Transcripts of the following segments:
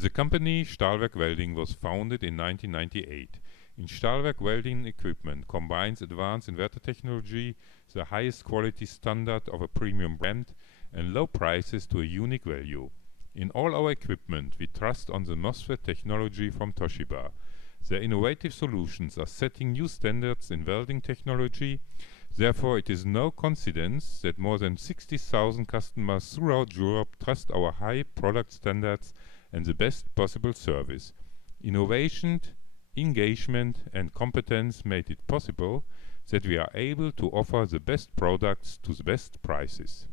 The company STAHLWERK Welding was founded in 1998. In STAHLWERK welding equipment combines advanced inverter technology, the highest quality standard of a premium brand, and low prices to a unique value. In all our equipment, we trust on the MOSFET technology from Toshiba. Their innovative solutions are setting new standards in welding technology. Therefore, it is no coincidence that more than 60,000 customers throughout Europe trust our high product standards and the best possible service. Innovation, engagement, and competence made it possible that we are able to offer the best products to the best prices.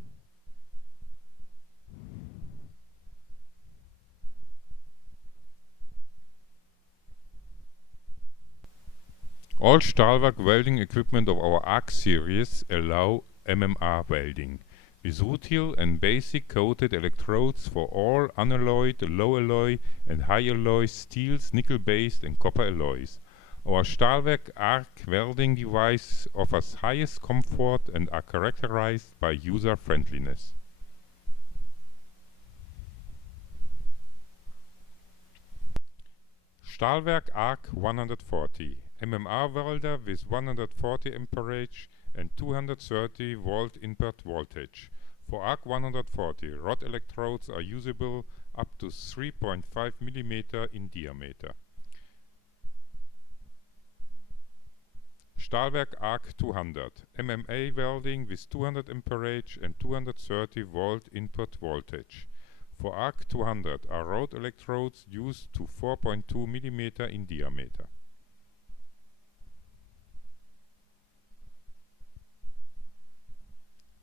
All STAHLWERK welding equipment of our ARC series allow MMA welding, with rutile and basic coated electrodes for all unalloyed, low alloy and high alloy steels, nickel-based and copper alloys. Our STAHLWERK ARC welding device offers highest comfort and are characterized by user-friendliness. STAHLWERK ARC 140 MMA welder with 140 amperage and 230 volt input voltage. For ARC 140, rod electrodes are usable up to 3.5 mm in diameter. STAHLWERK ARC 200 MMA welding with 200 amperage and 230 volt input voltage. For ARC 200 are rod electrodes used to 4.2 mm in diameter.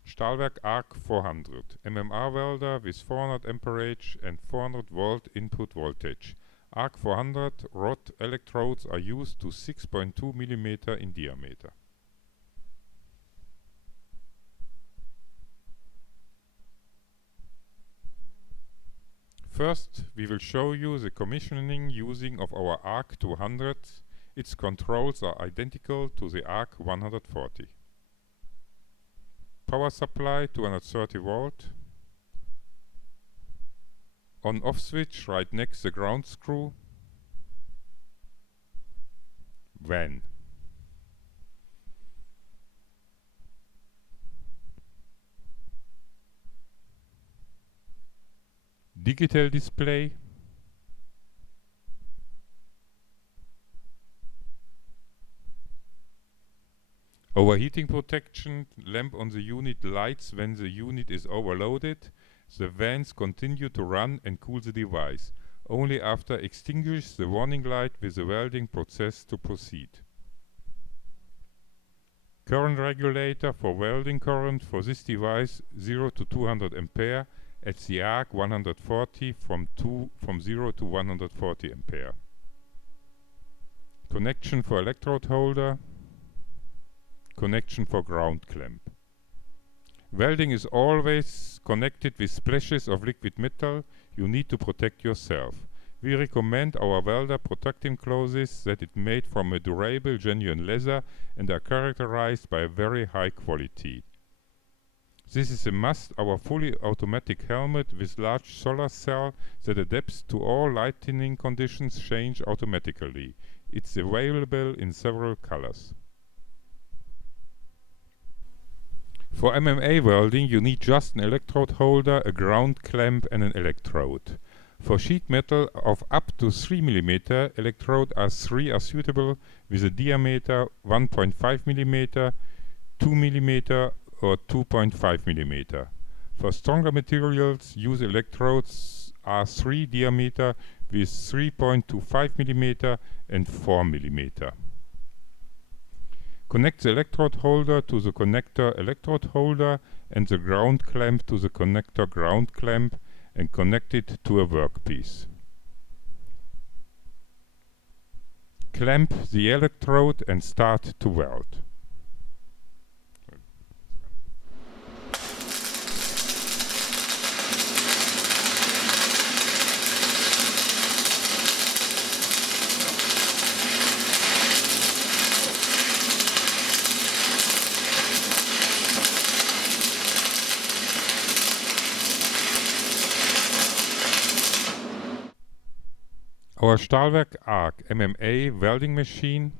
STAHLWERK ARC 400 MMA welder with 400 amperage and 400 volt input voltage. ARC 400 rod electrodes are used to 6.2 mm in diameter. First, we will show you the commissioning using of our ARC 200. Its controls are identical to the ARC 140. Power supply 230 volt. On-off switch right next the ground screw. Van. Digital display. Overheating protection. Lamp on the unit lights when the unit is overloaded. The vans continue to run and cool the device. Only after extinguish the warning light with the welding process to proceed. Current regulator for welding current for this device 0 to 200 ampere at the ARC 140 from 0 to 140 ampere. Connection for electrode holder. Connection for ground clamp. Welding is always connected with splashes of liquid metal. You need to protect yourself. We recommend our welder protective clothes that it made from a durable genuine leather and are characterized by a very high quality. This is a must. Our fully automatic helmet with large solar cell that adapts to all lighting conditions change automatically. It's available in several colors. For MMA welding you need just an electrode holder, a ground clamp and an electrode. For sheet metal of up to 3 mm, electrode R3 are suitable with a diameter 1.5 mm, 2 mm or 2.5 mm. For stronger materials use electrodes R3 diameter with 3.25 mm and 4 mm. Connect the electrode holder to the connector electrode holder and the ground clamp to the connector ground clamp and connect it to a workpiece. Clamp the electrode and start to weld. Our STAHLWERK ARC MMA welding machine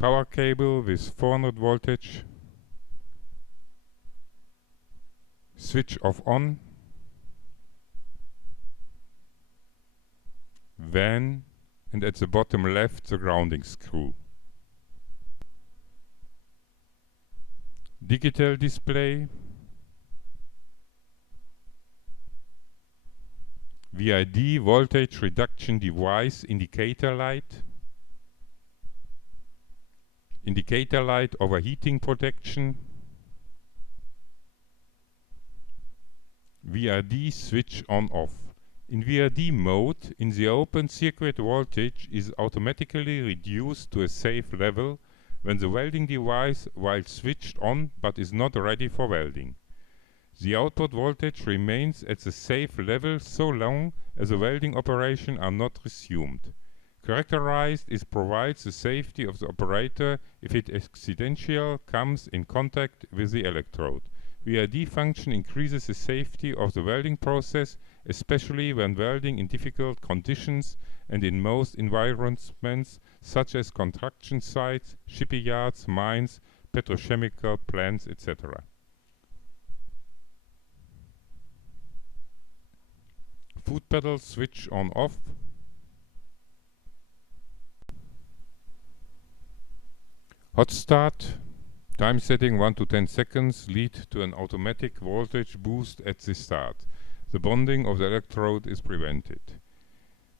power cable with 400 voltage, switch off on, van, and at the bottom left the grounding screw. Digital display, VID voltage reduction device indicator light overheating protection, VID switch on off. In VID mode, in the open circuit voltage is automatically reduced to a safe level when the welding device while switched on but is not ready for welding. The output voltage remains at the safe level so long as the welding operation are not resumed. Characterized is provides the safety of the operator if it accidentally comes in contact with the electrode. VID function increases the safety of the welding process, especially when welding in difficult conditions and in most environments such as construction sites, shipyards, mines, petrochemical plants, etc. Foot pedal switch on off. Hot start. Time setting 1 to 10 seconds lead to an automatic voltage boost at the start. The bonding of the electrode is prevented.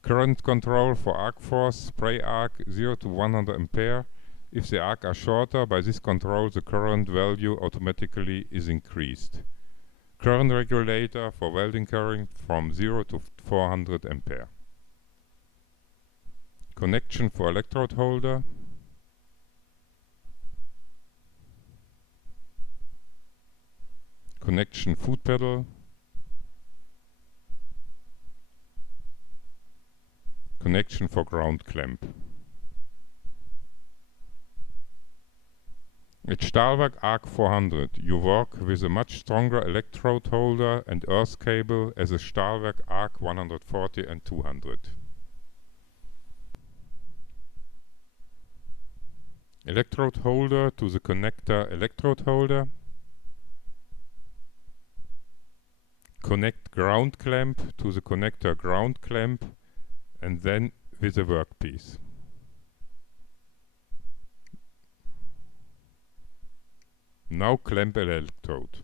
Current control for arc force, spray arc 0 to 100 ampere. If the arc are shorter, by this control the current value automatically is increased. Current regulator for welding current from 0 to 400 ampere. Connection for electrode holder. Connection foot pedal. Connection for ground clamp. At STAHLWERK ARC 400 you work with a much stronger electrode holder and earth cable as a STAHLWERK ARC 140 and 200. Electrode holder to the connector electrode holder. Connect ground clamp to the connector ground clamp and then with a workpiece. Now clamp an electrode.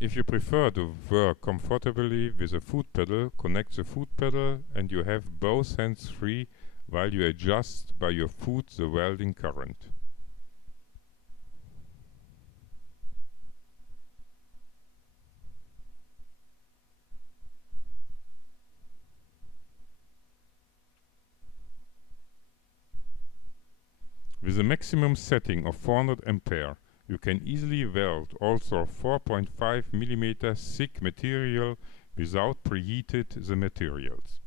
If you prefer to work comfortably with a foot pedal, connect the foot pedal and you have both hands free while you adjust by your foot the welding current. With a maximum setting of 400 ampere, you can easily weld also 4.5 mm thick material without preheated the materials.